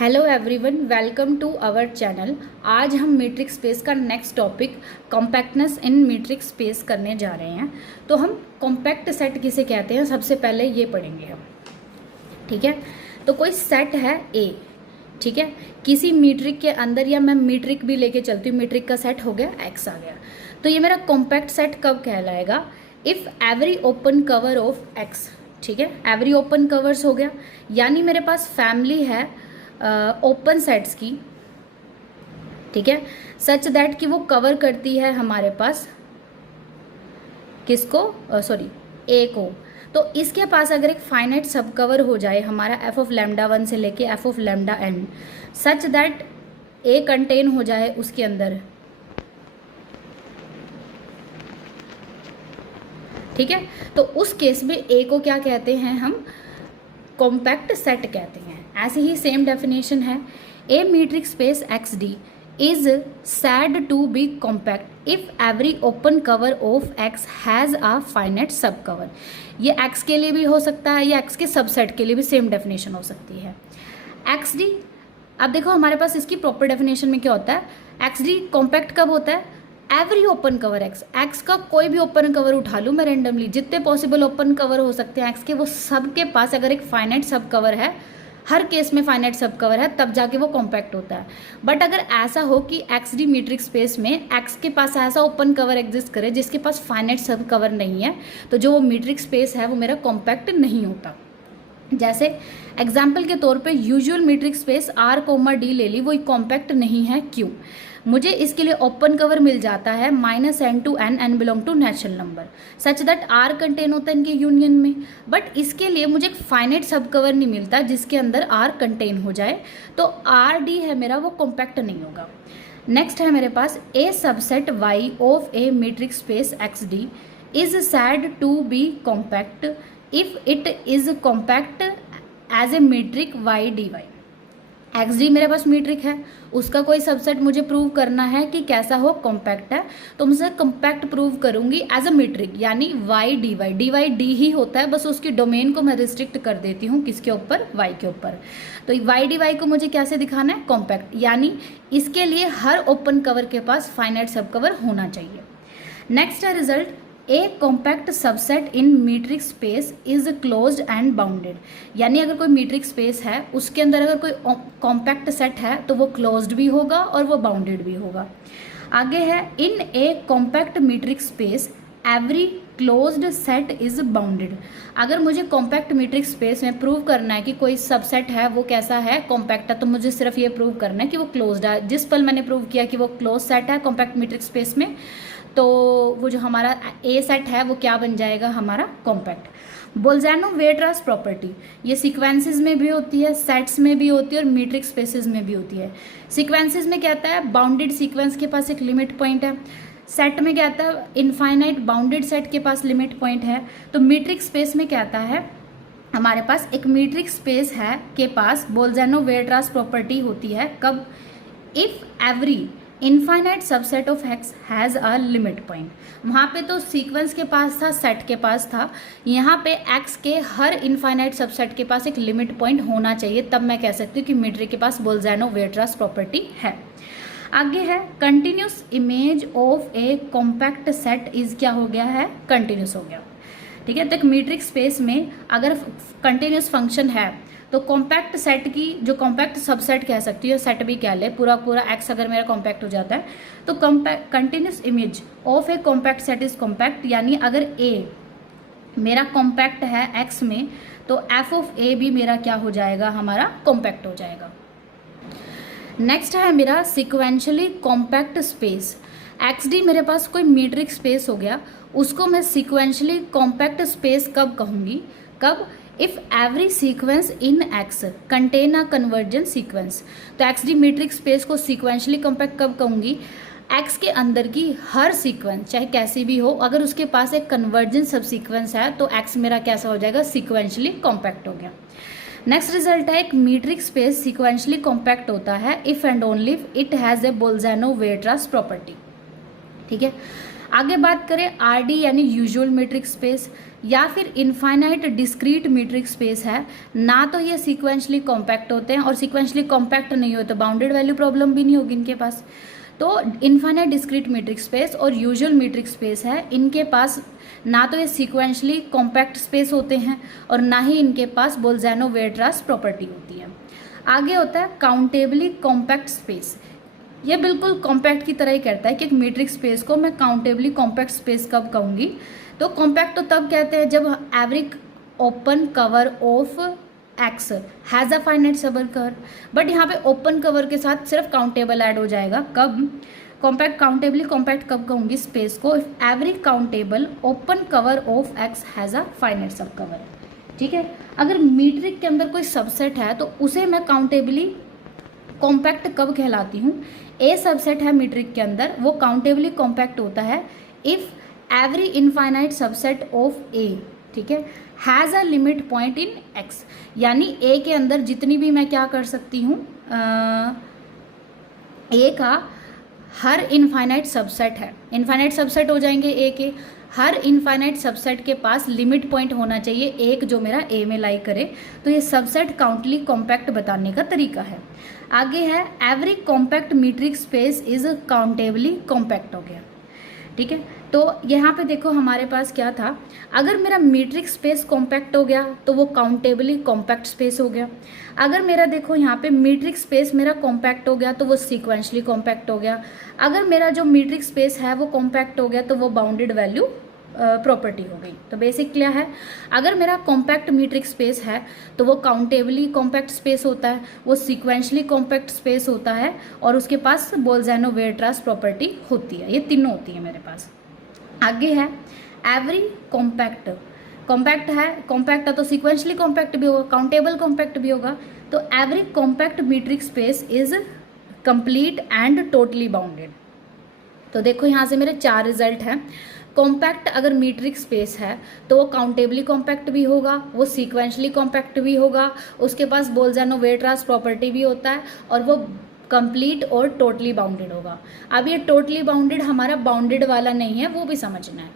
Hello everyone, welcome to our channel. आज हम metric space का next topic compactness in metric space करने जा रहे हैं। तो हम कॉम्पैक्ट सेट किसे कहते हैं सबसे पहले ये पढ़ेंगे हम। ठीक है, तो कोई सेट है ए, ठीक है, किसी मीट्रिक के अंदर, या मैं मीट्रिक भी लेके चलती हूँ, मीट्रिक का सेट हो गया एक्स आ गया, तो ये मेरा कॉम्पैक्ट सेट कब कहलाएगा? If every open cover of x, ठीक है, एवरी ओपन कवर्स हो गया, यानी मेरे पास फैमिली है ओपन सेट्स की, ठीक है, सच दैट कि वो कवर करती है हमारे पास किसको, ए को। तो इसके पास अगर एक फाइनाइट सब कवर हो जाए हमारा एफ ऑफ लैम्डा 1 से लेके F of lambda N, such that A contain हो जाए उसके अंदर, ठीक है, तो उस केस में ए को क्या कहते हैं हम? कॉम्पैक्ट सेट कहते हैं। ऐसे ही सेम डेफिनेशन है, a metric space X D is said to be compact if every open cover of X has a finite subcover. ये एक्स के लिए भी हो सकता है या एक्स के सबसेट के लिए भी सेम डेफिनेशन हो सकती है। एक्स डी, अब देखो हमारे पास इसकी प्रॉपर डेफिनेशन में क्या होता है, एक्स डी कॉम्पैक्ट कब होता है? Every open cover x, x का कोई भी ओपन कवर उठा लूँ मैं रेंडमली, जितने पॉसिबल ओपन कवर हो सकते हैं एक्स के, वो सब के पास अगर एक फाइनाइट सब कवर है, हर केस में फाइनाइट सब कवर है, तब जाके वो कॉम्पैक्ट होता है। बट अगर ऐसा हो कि एक्स डी मीट्रिक स्पेस में एक्स के पास ऐसा ओपन कवर एग्जिस्ट करे जिसके पास फाइनाइट सब कवर नहीं है, तो जो वो मीट्रिक स्पेस है वो मेरा कॉम्पैक्ट नहीं होता। जैसे एग्जाम्पल के तौर पे usual metric space R comma D ले ली, वो कॉम्पैक्ट नहीं है। क्यों? मुझे इसके लिए ओपन कवर मिल जाता है -n to n, n belong to natural number, such that R contain होता है इनके यूनियन में। बट इसके लिए मुझे एक फाइनाइट सब कवर नहीं मिलता जिसके अंदर आर कंटेन हो जाए, तो आर डी है मेरा, वो कॉम्पैक्ट नहीं होगा। नेक्स्ट है मेरे पास a subset Y of a metric space X D is said to be compact if it is compact as a metric Y D Y. X D मेरे पास मीट्रिक है, उसका कोई सबसेट मुझे प्रूव करना है कि कैसा हो, कॉम्पैक्ट है, तो मैं कॉम्पैक्ट प्रूव करूंगी एज अ मीट्रिक, यानी Y D Y. D Y D ही होता है, बस उसकी डोमेन को मैं रिस्ट्रिक्ट कर देती हूँ किसके ऊपर? वाई के ऊपर। तो वाई डी वाई को मुझे कैसे दिखाना है? कॉम्पैक्ट, यानी इसके लिए हर ओपन कवर के पास फाइनाइट सब कवर होना चाहिए। नेक्स्ट है result, A compact subset in metric space is closed end bounded, यानी अगर कोई मीट्रिक स्पेस है उसके अंदर अगर कोई कॉम्पैक्ट सेट है तो वो क्लोज्ड भी होगा और वो बाउंडेड भी होगा। आगे है, in a compact metric space every closed set is bounded. अगर मुझे कॉम्पैक्ट मीट्रिक स्पेस में प्रूव करना है कि कोई सबसेट है वो कैसा है, कॉम्पैक्ट है, तो मुझे सिर्फ ये प्रूव करना है कि वो क्लोज्ड है। जिस पल मैंने प्रूव किया कि वो क्लोज सेट है कॉम्पैक्ट मीट्रिक स्पेस में, तो वो जो हमारा ए सेट है वो क्या बन जाएगा? हमारा कॉम्पैक्ट। बोल्ज़ैनो-वेयट्रास प्रॉपर्टी ये सीक्वेंसेस में भी होती है, सेट्स में भी होती है और मीट्रिक स्पेसेस में भी होती है। सीक्वेंसेस में कहता है बाउंडेड सीक्वेंस के पास एक लिमिट पॉइंट है, सेट में कहता है इनफाइनाइट बाउंडेड सेट के पास लिमिट पॉइंट है। तो मीट्रिक स्पेस में कहता है हमारे पास एक मीट्रिक स्पेस है के पास बोल्ज़ैनो-वेयट्रास प्रॉपर्टी होती है, कब? If every infinite subset of X has a limit point. वहाँ पे तो सीक्वेंस के पास था, सेट के पास था, यहाँ पे एक्स के हर इनफाइनाइट सबसेट के पास एक लिमिट पॉइंट होना चाहिए, तब मैं कह सकती हूँ कि मीट्रिक के पास बोल्ज़ैनो-वेयट्रास प्रॉपर्टी है। आगे है, continuous image of A compact set is क्या हो गया है? कंटिन्यूस हो गया। ठीक है, तो एक मीट्रिक स्पेस में अगर कंटिन्यूस फंक्शन है तो कॉम्पैक्ट सेट की जो कॉम्पैक्ट सबसेट कह सकती है, सेट भी कह ले, पूरा पूरा एक्स अगर मेरा कॉम्पैक्ट हो जाता है तो continuous image of A compact set is compact, यानी अगर ए मेरा कॉम्पैक्ट है एक्स में तो एफ ऑफ ए भी मेरा क्या हो जाएगा? हमारा कॉम्पैक्ट हो जाएगा। नेक्स्ट है मेरा sequentially compact space. X D मेरे पास कोई मीट्रिक स्पेस हो गया, उसको मैं सिक्वेंशली कॉम्पैक्ट स्पेस कब कहूँगी? कब? If every sequence in x contain a convergent sequence. तो एक्स डी मीट्रिक स्पेस को सिक्वेंशली कॉम्पैक्ट कब कहूँगी? एक्स के अंदर की हर सीक्वेंस चाहे कैसी भी हो, अगर उसके पास एक कन्वर्जेंट सब सीक्वेंस है तो एक्स मेरा कैसा हो जाएगा? सिक्वेंशली कॉम्पैक्ट हो गया। नेक्स्ट रिजल्ट है, एक मीट्रिक स्पेस सिक्वेंशली कॉम्पैक्ट होता है if and only if it has a Bolzano Weierstrass property. ठीक है, आगे बात करें आर डी यानी यूजुअल मीट्रिक स्पेस। या फिर इनफाइनाइट डिस्क्रीट मीट्रिक स्पेस है, ना तो ये सीक्वेंशली कॉम्पैक्ट होते हैं, और सीक्वेंशली कॉम्पैक्ट नहीं हो तो बाउंडेड वैल्यू प्रॉब्लम भी नहीं होगी इनके पास। तो इनफाइनाइट डिस्क्रीट मीट्रिक स्पेस और यूजुअल मीट्रिक स्पेस है, इनके पास ना तो ये सीक्वेंशली कॉम्पैक्ट स्पेस होते हैं और ना ही इनके पास बोल्ज़ैनो-वेयर्ट्रास प्रॉपर्टी होती है। आगे होता है काउंटेबली कॉम्पैक्ट स्पेस। ये बिल्कुल कॉम्पैक्ट की तरह ही करता है कि एक मीट्रिक स्पेस को मैं काउंटेबली कॉम्पैक्ट स्पेस कब कहूँगी, तो कॉम्पैक्ट तो तब कहते हैं जब every open cover of X has a finite subcover. But यहाँ पे ओपन कवर के साथ सिर्फ काउंटेबल ऐड हो जाएगा। कब कॉम्पैक्ट, काउंटेबली कॉम्पैक्ट कब कहूँगी स्पेस को, if every countable open cover of X has a finite subcover. ठीक है, अगर मीट्रिक के अंदर कोई सबसेट है तो उसे मैं काउंटेबली कॉम्पैक्ट कब कहलाती हूँ। ए सबसेट है मीट्रिक के अंदर, वो काउंटेबली कॉम्पैक्ट होता है if every infinite subset of A, ठीक है, has a limit point in X. यानी ए के अंदर जितनी भी मैं क्या कर सकती हूँ, ए का हर इनफाइनाइट सबसेट है, इनफाइनाइट सबसेट हो जाएंगे ए के, हर इनफाइनाइट सबसेट के पास लिमिट पॉइंट होना चाहिए एक जो मेरा ए में लाई करे, तो ये सबसेट काउंटली कॉम्पैक्ट बताने का तरीका है। आगे है every compact metric space is countably compact हो गया। ठीक है, तो यहाँ पे देखो हमारे पास क्या था, अगर मेरा मीट्रिक स्पेस कॉम्पैक्ट हो गया तो वो काउंटेबली कॉम्पैक्ट स्पेस हो गया। अगर मेरा देखो यहाँ पे मीट्रिक स्पेस मेरा कॉम्पैक्ट हो गया तो वो सीक्वेंशली कॉम्पैक्ट हो गया। अगर मेरा जो मीट्रिक स्पेस है वो कॉम्पैक्ट हो गया तो वो बाउंडेड वैल्यू प्रॉपर्टी हो गई। तो बेसिक क्या है, अगर मेरा कॉम्पैक्ट मीट्रिक स्पेस है तो वो काउंटेबली कॉम्पैक्ट स्पेस होता है, वो सीक्वेंशली कॉम्पैक्ट स्पेस होता है, और उसके पास बोल्ज़ैनो-वेयर्ट्रास प्रॉपर्टी होती है। ये तीनों होती है मेरे पास। आगे है एवरी कॉम्पैक्ट, कॉम्पैक्ट है, कॉम्पैक्ट है तो सीक्वेंशली कॉम्पैक्ट भी होगा, काउंटेबल कॉम्पैक्ट भी होगा। तो every compact metric space is complete and totally bounded. तो देखो यहाँ से मेरे 4 रिजल्ट हैं। कॉम्पैक्ट अगर मीट्रिक स्पेस है तो वो काउंटेबली कॉम्पैक्ट भी होगा, वो सीक्वेंशली कॉम्पैक्ट भी होगा, उसके पास बोल्ज़ैनो-वेयर्ट्रास प्रॉपर्टी भी होता है, और वो कंप्लीट और टोटली बाउंडेड होगा। अब ये टोटली बाउंडेड हमारा बाउंडेड वाला नहीं है, वो भी समझना है।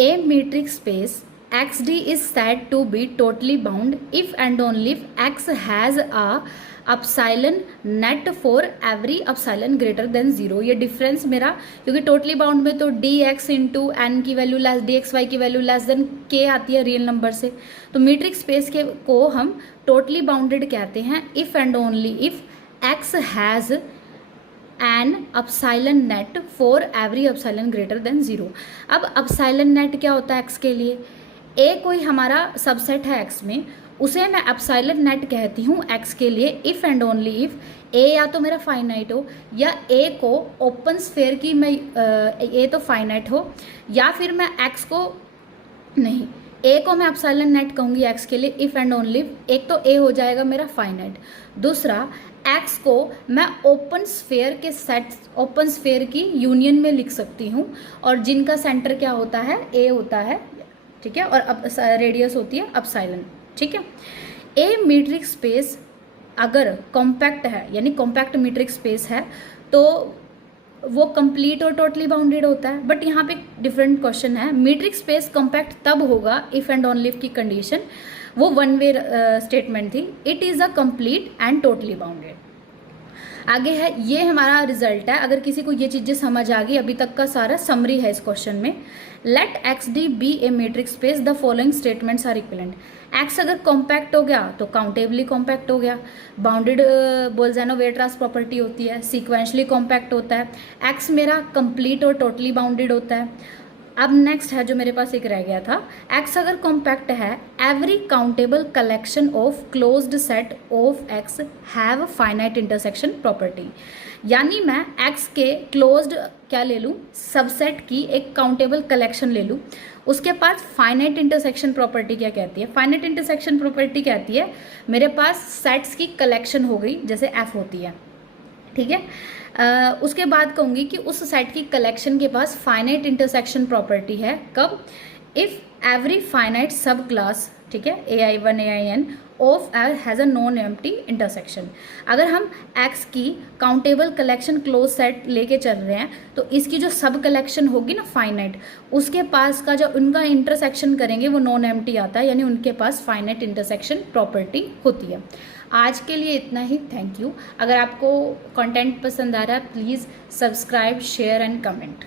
A metric space XD is said to be totally bound if and only if X has a epsilon net for every epsilon greater than 0। ये डिफरेंस मेरा, क्योंकि टोटली बाउंड में तो dx इंटू एन की वैल्यू लेस dxy की value less than k आती है real number से, तो मीट्रिक स्पेस के को हम टोटली बाउंडेड कहते हैं if and only if X has an epsilon net for every epsilon greater than 0। अब अपसाइलन नेट क्या होता है एक्स के लिए, ए कोई हमारा सबसेट है एक्स में, उसे मैं अपसाइलन नेट कहती हूँ एक्स के लिए इफ़ एंड ओनली इफ ए या तो मेरा फाइनाइट हो, या ए को ओपन स्फेयर की मैं ए तो फाइनाइट हो, या फिर मैं एक्स को नहीं, ए को मैं अपसाइलन नेट कहूँगी एक्स के लिए इफ़ एंड ओनली, एक तो ए हो जाएगा मेरा फाइनाइट, दूसरा एक्स को मैं ओपन स्फेयर के सेट, ओपन स्फेयर की यूनियन में लिख सकती हूँ, और जिनका सेंटर क्या होता है, ए होता है, ठीक है, और अब रेडियस होती है अपसाइलन। ठीक है, ए मीट्रिक स्पेस अगर कॉम्पैक्ट है, यानी कॉम्पैक्ट मीट्रिक स्पेस है, तो वो कंप्लीट और टोटली बाउंडेड होता है। बट यहाँ पे डिफरेंट क्वेश्चन है, मीट्रिक स्पेस कॉम्पैक्ट तब होगा इफ़ एंड ओनली इफ की कंडीशन, वो वन वे स्टेटमेंट थी, it is a complete and totally bounded. आगे है, ये हमारा रिजल्ट है। अगर किसी को ये चीज़ें समझ आ गई, अभी तक का सारा समरी है इस क्वेश्चन में। Let X D be a metric space, the following statements are equivalent. X अगर कॉम्पैक्ट हो गया तो काउंटेबली कॉम्पैक्ट हो गया, बाउंडेड बोल्ज़ैनो-वेयर्ट्रास प्रॉपर्टी होती है, सीक्वेंशली कॉम्पैक्ट होता है, एक्स मेरा कंप्लीट और टोटली बाउंडेड होता है। अब नेक्स्ट है जो मेरे पास एक रह गया था, एक्स अगर कॉम्पैक्ट है, every countable collection of closed set of x have finite intersection property. यानी मैं एक्स के क्लोज्ड क्या ले लूँ, सबसेट की एक काउंटेबल कलेक्शन ले लूँ, उसके पास फाइनाइट इंटरसेक्शन प्रॉपर्टी क्या कहती है, फाइनाइट इंटरसेक्शन प्रॉपर्टी कहती है मेरे पास सेट्स की कलेक्शन हो गई जैसे एफ होती है, ठीक है। उसके बाद कहूँगी कि उस सेट की कलेक्शन के पास फाइनाइट इंटरसेक्शन प्रॉपर्टी है, कब, इफ़ एवरी फाइनाइट सब क्लास ठीक है, AI1 AIN of has a non empty intersection. अगर हम X की काउंटेबल कलेक्शन क्लोज सेट लेके चल रहे हैं तो इसकी जो सब कलेक्शन होगी ना फाइनाइट, उसके पास का जो उनका इंटरसेक्शन करेंगे वो नॉन एम्प्टी आता है, यानी उनके पास फाइनाइट इंटरसेक्शन प्रॉपर्टी होती है। आज के लिए इतना ही, थैंक यू। अगर आपको कंटेंट पसंद आ रहा है please subscribe, share and comment.